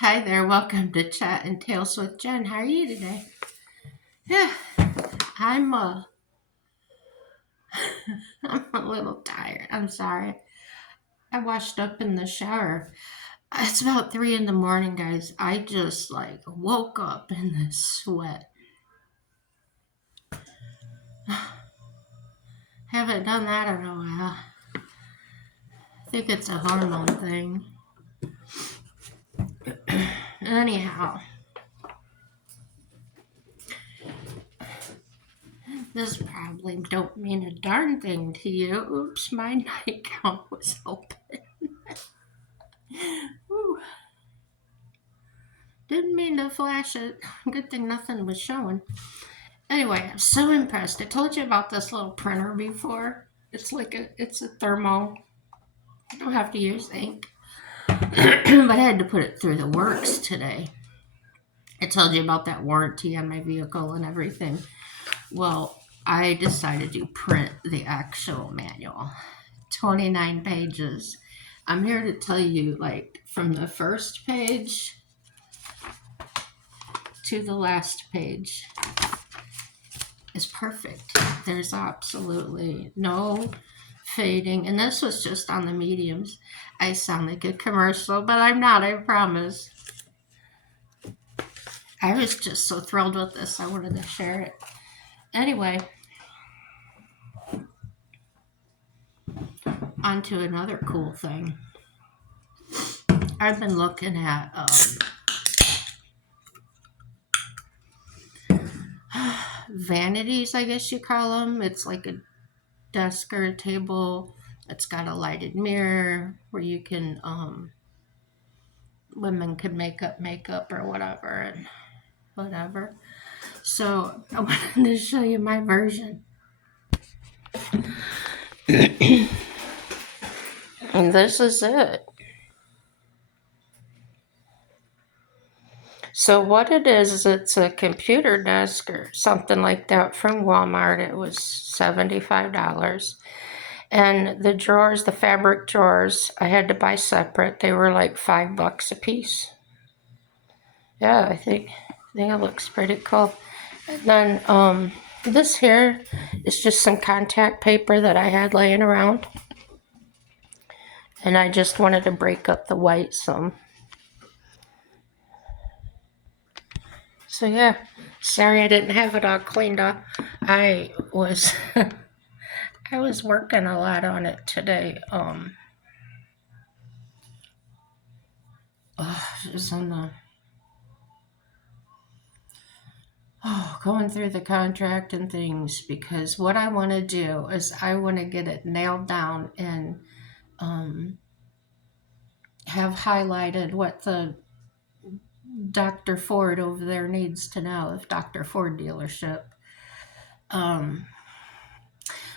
Hi there, welcome to Chat and Tales with Jen. How are you today? Yeah, I'm I'm a little tired. I'm sorry. I washed up in the shower. It's about 3 in the morning, guys. I just woke up in this sweat. Haven't done that in a while. I think it's a hormone thing. Anyhow, this probably don't mean a darn thing to you. Oops, my nightgown was open. Whew. Didn't mean to flash it. Good thing nothing was showing. Anyway, I'm so impressed. I told you about this little printer before. It's a thermo. You don't have to use ink. But I had to put it through the works today. I told you about that warranty on my vehicle and everything. Well, I decided to print the actual manual. 29 pages. I'm here to tell you, from the first page to the last page is perfect. There's absolutely no fading. And this was just on the mediums. I sound like a commercial, but I'm not, I promise. I was just so thrilled with this. I wanted to share it. Anyway, on to another cool thing. I've been looking at vanities, I guess you call them. It's like a desk or a table. It's got a lighted mirror where you can, women can make up makeup or whatever and whatever. So I wanted to show you my version. And this is it. So what it is it's a computer desk or something like that from Walmart. It was $75. And the drawers, the fabric drawers, I had to buy separate. They were like $5 a piece. Yeah, I think it looks pretty cool. And then this here is just some contact paper that I had laying around. And I just wanted to break up the white some. So yeah, sorry I didn't have it all cleaned up. I was I was working a lot on it today. Just on the going through the contract and things because what I want to do is I want to get it nailed down and have highlighted what the Dr. Ford over there needs to know, if Dr. Ford dealership.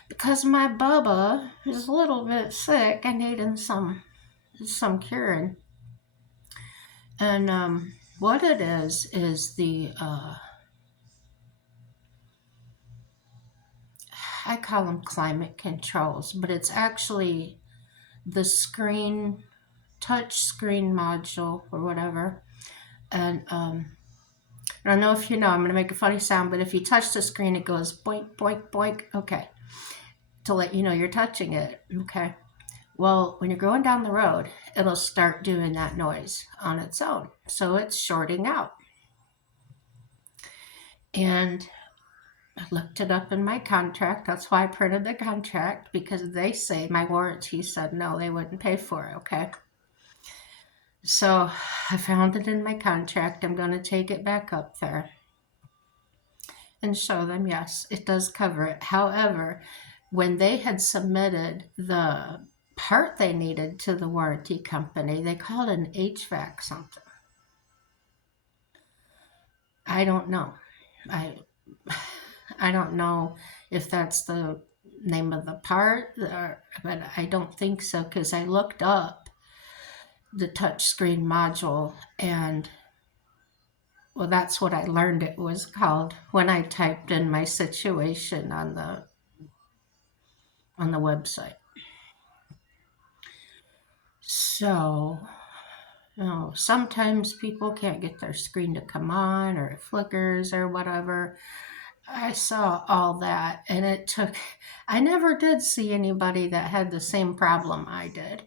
Because my Bubba is a little bit sick, I need him some curing. And what it is the I call them climate controls, but it's actually the screen, touch screen module or whatever. And I don't know if you know, I'm going to make a funny sound, but if you touch the screen, it goes boink, boink, boink. Okay. To let you know you're touching it. Okay. Well, when you're going down the road, it'll start doing that noise on its own. So it's shorting out. And I looked it up in my contract. That's why I printed the contract, because they say my warranty said no, they wouldn't pay for it. Okay. So I found it in my contract. I'm going to take it back up there and show them, yes, it does cover it. However, when they had submitted the part they needed to the warranty company, they called it an HVAC something. I don't know. I don't know if that's the name of the part, but I don't think so, because I looked up the touchscreen module and well, that's what I learned it was called when I typed in my situation on the website. So Sometimes people can't get their screen to come on or it flickers or whatever. I saw all that and I never did see anybody that had the same problem I did.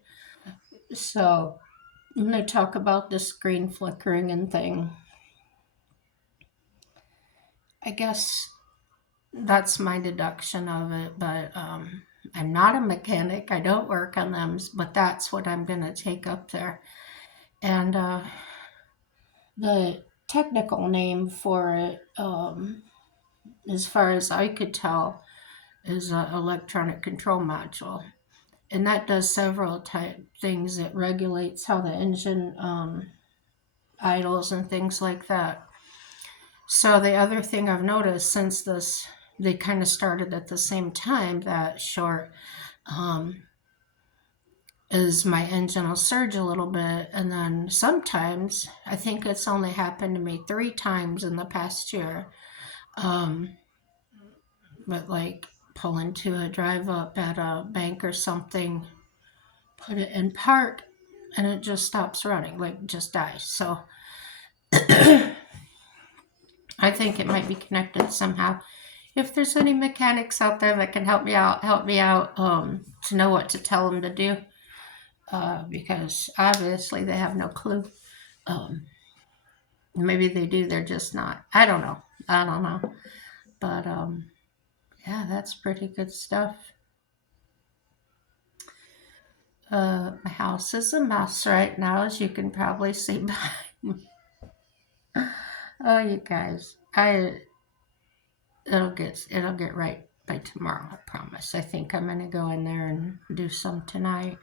So when they talk about the screen flickering and thing, I guess that's my deduction of it. But I'm not a mechanic. I don't work on them, but that's what I'm going to take up there. And the technical name for it, as far as I could tell, is an electronic control module. And that does several type things. It regulates how the engine idles and things like that. So the other thing I've noticed since this, they kind of started at the same time, that short, um, is my engine will surge a little bit. And then sometimes, I think it's only happened to me 3 times in the past year. Um, but like pull into a drive up at a bank or something, put it in park, and it just stops running, like just dies. So I think it might be connected somehow. If there's any mechanics out there that can help me out to know what to tell them to do, because obviously they have no clue. Um, Maybe they do, they're just not. I don't know. I don't know. But yeah, that's pretty good stuff. My house is a mess right now, as you can probably see by. Oh, you guys, it'll get right by tomorrow. I promise. I think I'm gonna go in there and do some tonight.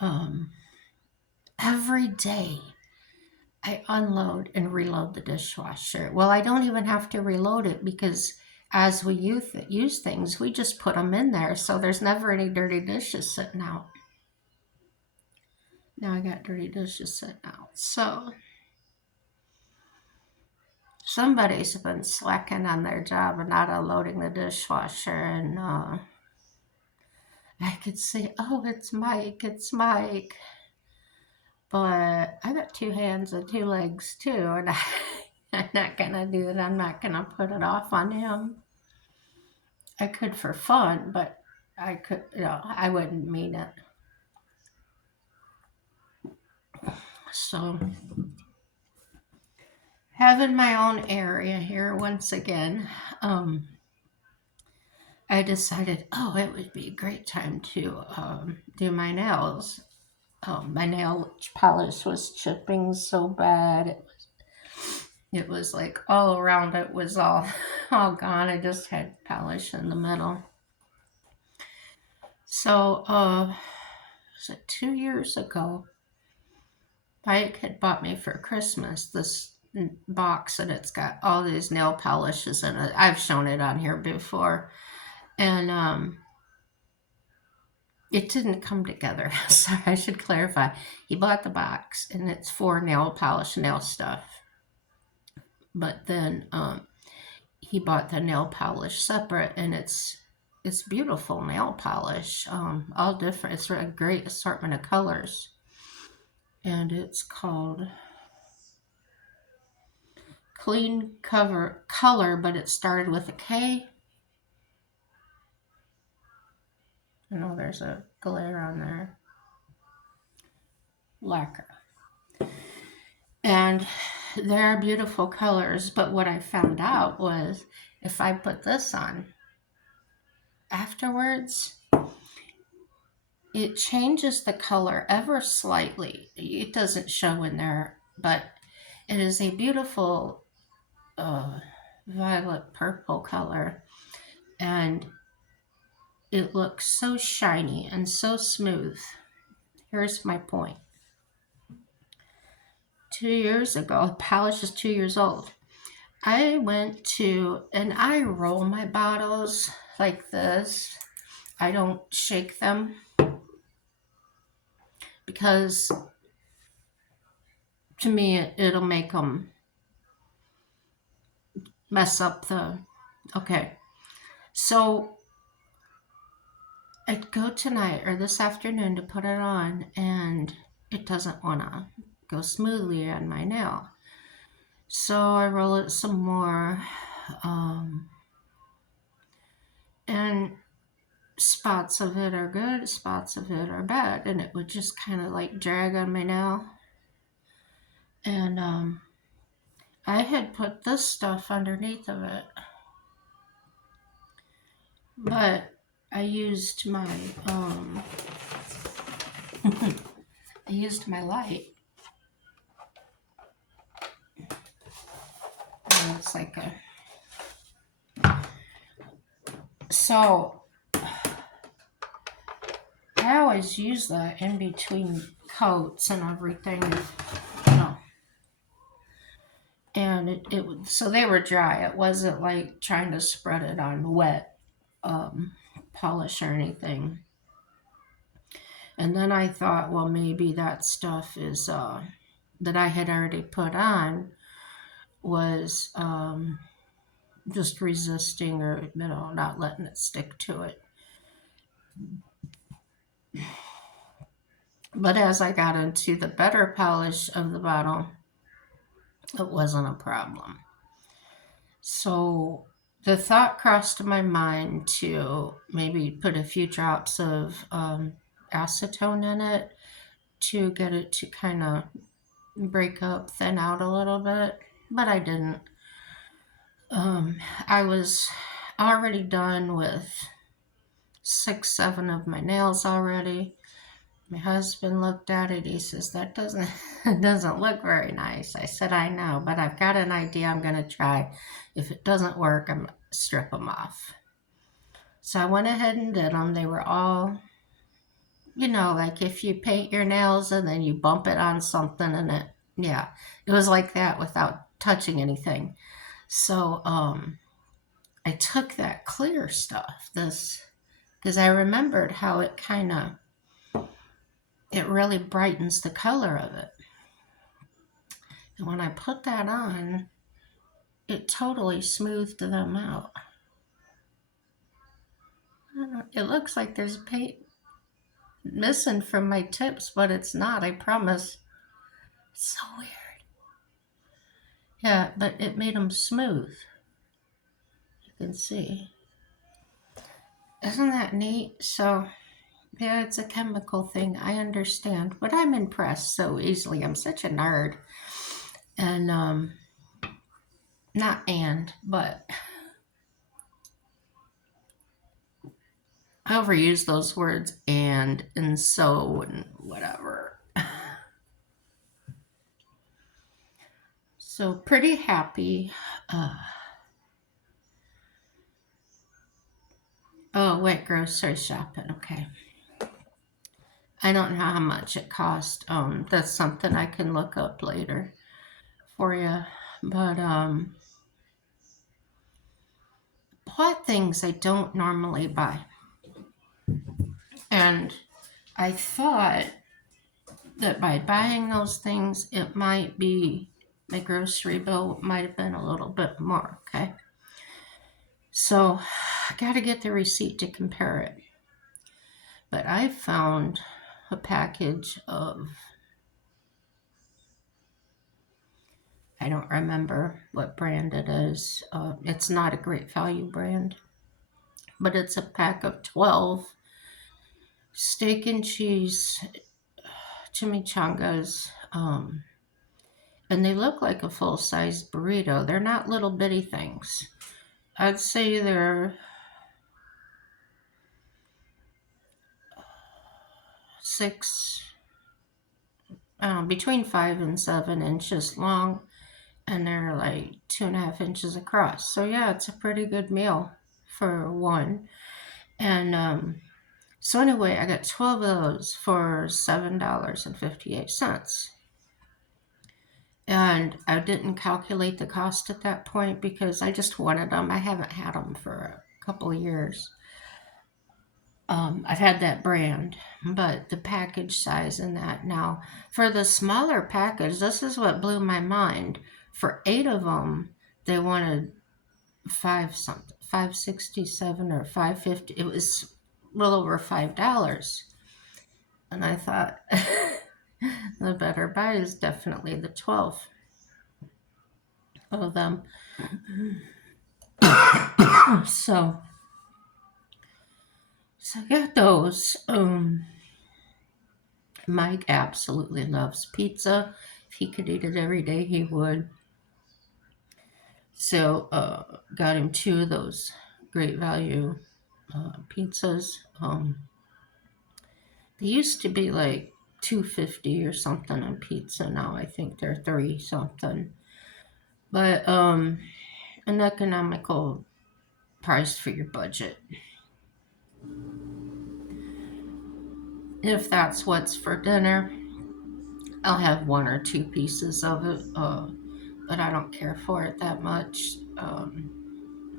Um, every day I unload and reload the dishwasher. Well, I don't even have to reload it because as we use things, we just put them in there, so there's never any dirty dishes sitting out. Now I got dirty dishes sitting out, so somebody's been slacking on their job and not unloading the dishwasher, and I could say, "Oh, it's Mike," but I got 2 hands and 2 legs too, and I'm not gonna do it. I'm not gonna put it off on him. I could for fun, but I wouldn't mean it. So, having my own area here once again, um, I decided, oh, it would be a great time to do my nails. My nail polish was chipping so bad. It was like all around it was all gone. I just had polish in the middle. So, was it 2 years ago? Mike had bought me for Christmas this box, and it's got all these nail polishes in it. I've shown it on here before, and it didn't come together. So I should clarify. He bought the box, and it's for nail polish, nail stuff. But then he bought the nail polish separate, and it's beautiful nail polish, all different. It's a great assortment of colors, and it's called Clean Cover Color, but it started with a K. I know there's a glare on there. Lacquer. And they're beautiful colors, but what I found out was if I put this on afterwards, it changes the color ever slightly. It doesn't show in there, but it is a beautiful violet purple color, and it looks so shiny and so smooth. Here's my point. 2 years ago, the polish is 2 years old. I went to, and I roll my bottles like this. I don't shake them because to me it'll make them mess up the. Okay, so I'd go tonight or this afternoon to put it on, and it doesn't want to. go smoothly on my nail. So I roll it some more, and spots of it are good, spots of it are bad, and it would just kind of like drag on my nail. And I had put this stuff underneath of it, but I used my I used my light. And it's like so I always use that in between coats and everything, you know. And so they were dry. It wasn't like trying to spread it on wet polish or anything. And then I thought, well, maybe that stuff is that I had already put on was just resisting, or not letting it stick to it. But as I got into the better polish of the bottle, it wasn't a problem. So the thought crossed my mind to maybe put a few drops of acetone in it to get it to kind of break up, thin out a little bit, but I didn't. I was already done with 6, 7 of my nails already. My husband looked at it. He says, that doesn't look very nice. I said, I know, but I've got an idea I'm going to try. If it doesn't work, I'm going to strip them off. So I went ahead and did them. They were all, like if you paint your nails and then you bump it on something and it was like that without touching anything. So I took that clear stuff, because I remembered how it really brightens the color of it. And when I put that on, it totally smoothed them out. It looks like there's paint missing from my tips, but it's not, I promise. It's so weird. Yeah, but it made them smooth. You can see. Isn't that neat? So, yeah, it's a chemical thing. I understand, but I'm impressed so easily. I'm such a nerd. And, but I overuse those words and so and whatever. So pretty happy. Went grocery shopping. Okay. I don't know how much it cost. That's something I can look up later for you. But bought things I don't normally buy. And I thought that by buying those things, it might be, my grocery bill might have been a little bit more, okay? So I got to get the receipt to compare it. But I found a package of, I don't remember what brand it is. It's not a Great Value brand, but it's a pack of 12 steak and cheese chimichangas, and they look like a full-size burrito. They're not little bitty things. I'd say they're between 5 and 7 inches long, and they're like 2.5 inches across. So yeah, it's a pretty good meal for one. And so anyway, I got 12 of those for $7.58. And I didn't calculate the cost at that point because I just wanted them. I haven't had them for a couple of years. I've had that brand, but the package size and that. Now, for the smaller package, this is what blew my mind. For 8 of them, they wanted $5.67 or $5.50. It was a little over $5. And I thought, The better buy is definitely the 12 of them. So, so I got those. Mike absolutely loves pizza. If he could eat it every day, he would. So, got him two of those great value pizzas. They used to be like 250 or something on pizza. Now I think they're 30 something. But an economical price for your budget. If that's what's for dinner, I'll have one or two pieces of it, but I don't care for it that much.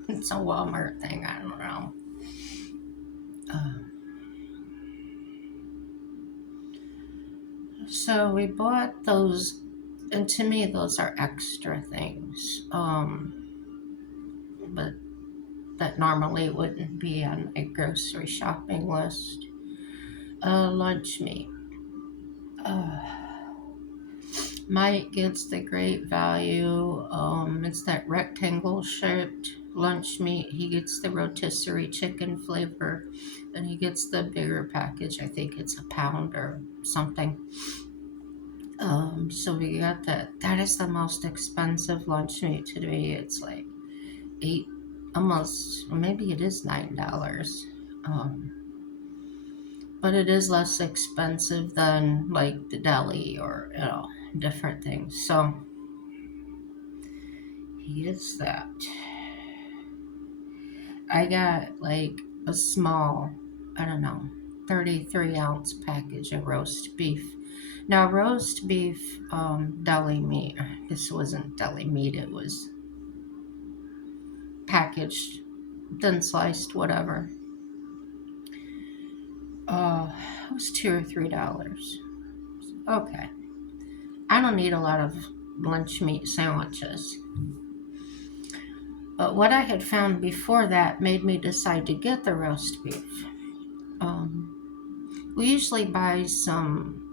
It's a Walmart thing. I don't know. Uh, so we bought those, and to me, those are extra things. But that normally wouldn't be on my grocery shopping list. Lunch meat. Uh, Mike gets the great value. It's that rectangle shaped lunch meat. He gets the rotisserie chicken flavor, and he gets the bigger package. I think it's a pound or something. So we got that. That is the most expensive lunch meat to me. It's like eight, almost maybe it is $9. Um, but it is less expensive than like the deli or different things. So he gets that. I got like a small, I don't know, 33-ounce package of roast beef. Now, roast beef, deli meat, this wasn't deli meat, it was packaged, thin sliced, whatever. It was $2 or $3. Okay. I don't eat a lot of lunch meat sandwiches. But what I had found before that made me decide to get the roast beef. We usually buy some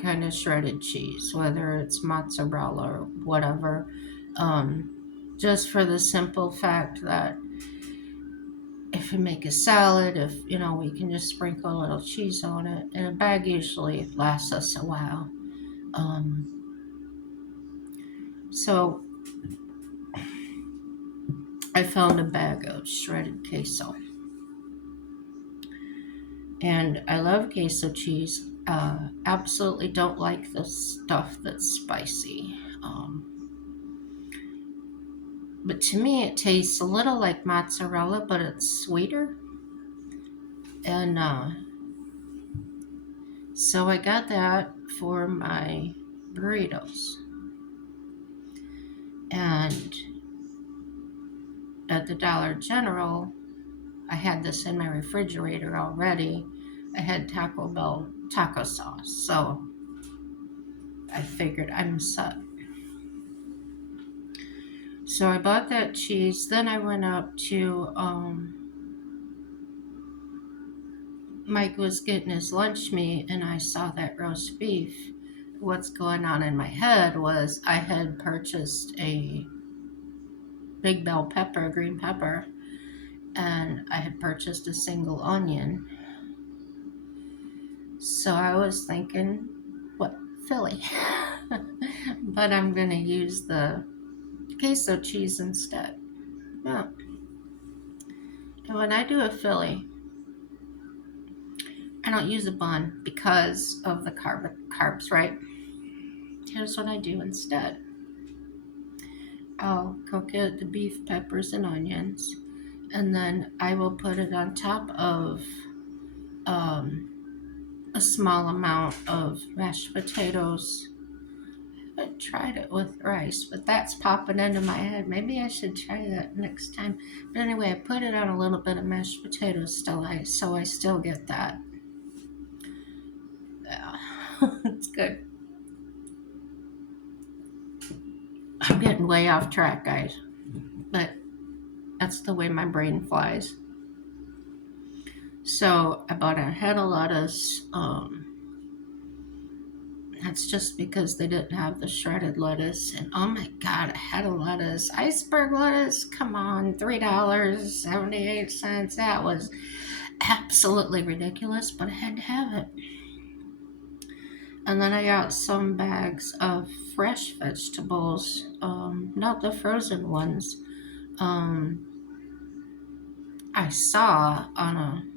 kind of shredded cheese, whether it's mozzarella or whatever, um, just for the simple fact that if we make a salad, if we can just sprinkle a little cheese on it, and a bag usually lasts us a while. Um, so I found a bag of shredded queso, and I love queso cheese. Absolutely don't like the stuff that's spicy. But to me, it tastes a little like mozzarella, but it's sweeter. And so I got that for my burritos. And at the Dollar General, I had this in my refrigerator already. I had Taco Bell taco sauce. So I figured I'm set. So I bought that cheese. Then I went up to Mike was getting his lunch meat, and I saw that roast beef. What's going on in my head was I had purchased a big bell pepper, green pepper, and I had purchased a single onion. So I was thinking, what, Philly? But I'm going to use the queso cheese instead. Yeah. And when I do a Philly, I don't use a bun because of the carbs, right? Here's what I do instead. I'll cook it, the beef, peppers, and onions, and then I will put it on top of um, a small amount of mashed potatoes. I tried it with rice, but that's popping into my head. Maybe I should try that next time. But anyway, I put it on a little bit of mashed potatoes still, so I still get that. Yeah, it's good. I'm getting way off track, guys, but that's the way my brain flies. So I bought a head of lettuce, That's just because they didn't have the shredded lettuce. And oh my God, I had a lettuce. Iceberg lettuce, come on, $3.78. That was absolutely ridiculous, but I had to have it. And then I got some bags of fresh vegetables, not the frozen ones. Um, I saw on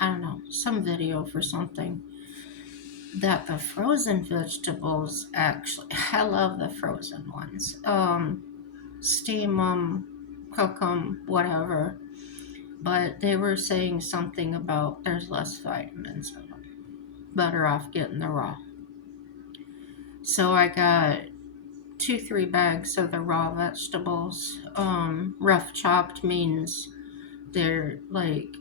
I don't know, some video for something that the frozen vegetables actually, I love the frozen ones. Steam them, cook them, whatever. But they were saying something about there's less vitamins in them. Better off getting the raw. So I got 2, 3 bags of the raw vegetables. Rough chopped means they're like,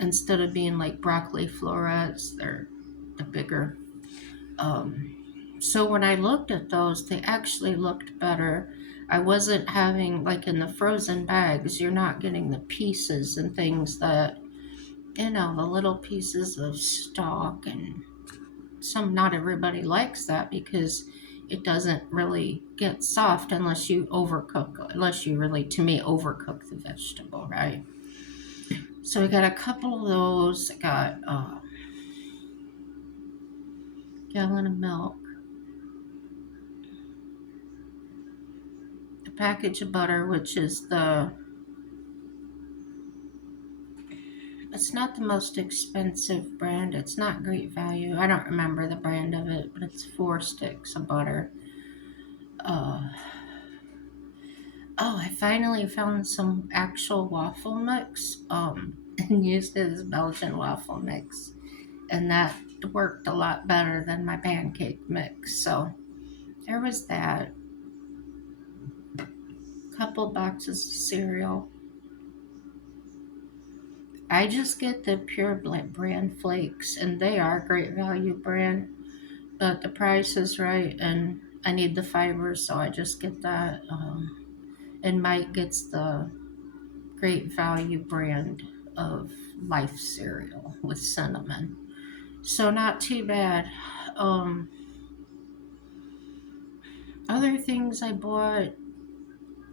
instead of being like broccoli florets, they're the bigger. Um, so when I looked at those, they actually looked better. I wasn't having, like in the frozen bags, you're not getting the pieces and things that, the little pieces of stalk, and not everybody likes that because it doesn't really get soft unless you overcook, unless you really, to me, overcook the vegetable, right? So I got a couple of those. I got a gallon of milk, a package of butter, which is it's not the most expensive brand. It's not great value. I don't remember the brand of it, but it's 4 sticks of butter. Uh, oh, I finally found some actual waffle mix. And used it as Belgian waffle mix, and that worked a lot better than my pancake mix. So there was that. Couple boxes of cereal. I just get the Pure Brand flakes, and they are great value brand, but the price is right, and I need the fiber, so I just get that. And Mike gets the great value brand of Life cereal with cinnamon, so not too bad. Um, Other things I bought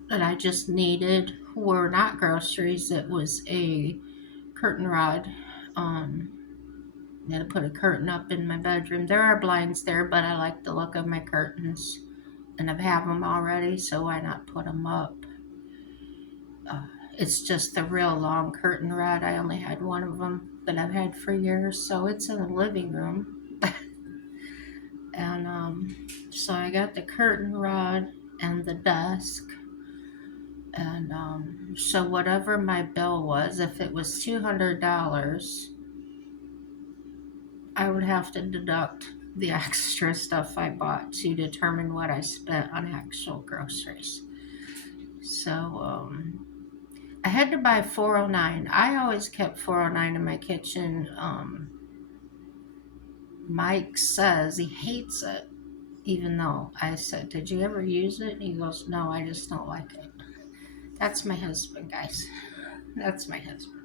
that I just needed were not groceries. It was a curtain rod. Um, I had to put a curtain up in my bedroom. There are blinds there, but I like the look of my curtains, and I have them already, so why not put them up? Uh, it's just a real long curtain rod. I only had one of them that I've had for years, so it's in the living room. And so I got the curtain rod and the desk. And so whatever my bill was, if it was $200, I would have to deduct the extra stuff I bought to determine what I spent on actual groceries. So I had to buy 409. I always kept 409 in my kitchen. Mike says he hates it, even though I said, "Did you ever use it?" And he goes, "No, I just don't like it." That's my husband, guys. That's my husband.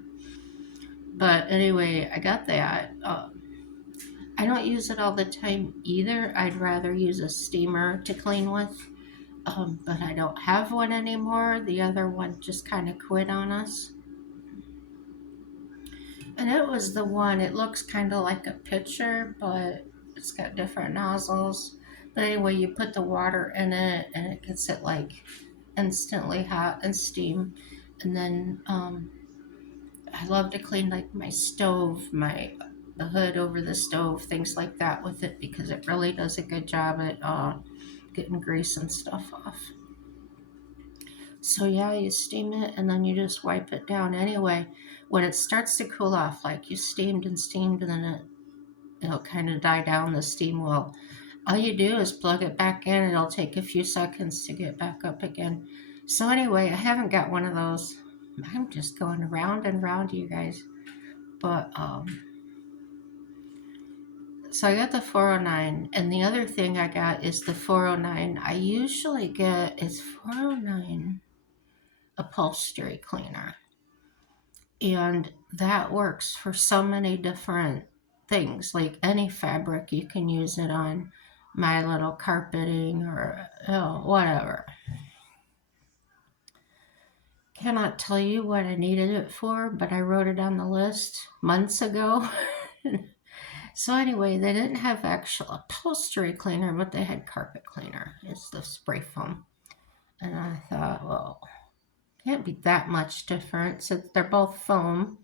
But anyway, I got that. I don't use it all the time either. I'd rather use a steamer to clean with. But I don't have one anymore. The other one just kind of quit on us. And it was the one, it looks kind of like a pitcher, but it's got different nozzles. But anyway, you put the water in it and it gets it like instantly hot and steam. And then I love to clean like my stove, the hood over the stove, things like that with it because it really does a good job at getting grease and stuff off. So yeah, you steam it and then you just wipe it down. Anyway, when it starts to cool off, like you steamed and then it'll kind of die down the steam. Well, all you do is plug it back in. It'll take a few seconds to get back up again. So anyway, I haven't got one of those. I'm just going around and around, you guys. But so I got the 409, and the other thing I got is the 409. I usually get is 409 upholstery cleaner, and that works for so many different things, like any fabric. You can use it on my little carpeting or whatever. Cannot tell you what I needed it for, but I wrote it on the list months ago. So anyway, they didn't have actual upholstery cleaner, but they had carpet cleaner. It's the spray foam. And I thought, well, can't be that much difference. They're both foam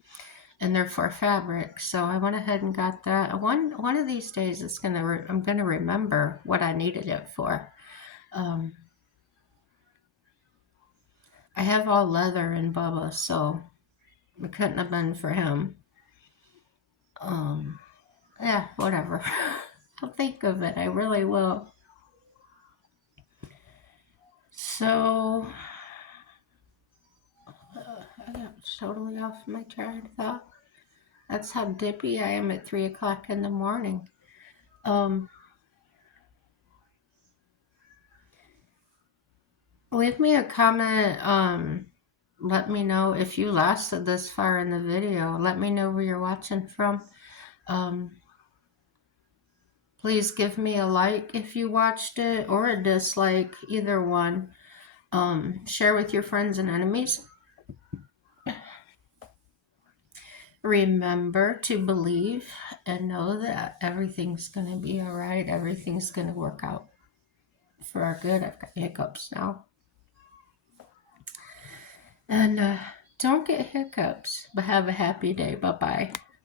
and they're for fabric. So I went ahead and got that. One of these days, I'm gonna remember what I needed it for. I have all leather in Bubba, so it couldn't have been for him. Yeah, whatever. I'll think of it. I really will. So I got totally off my train of thought. That's how dippy I am at 3 o'clock in the morning. Leave me a comment. Let me know if you lasted this far in the video. Let me know where you're watching from. Please give me a like if you watched it or a dislike, either one. Share with your friends and enemies. Remember to believe and know that everything's going to be all right. Everything's going to work out for our good. I've got hiccups now. And don't get hiccups, but have a happy day. Bye-bye.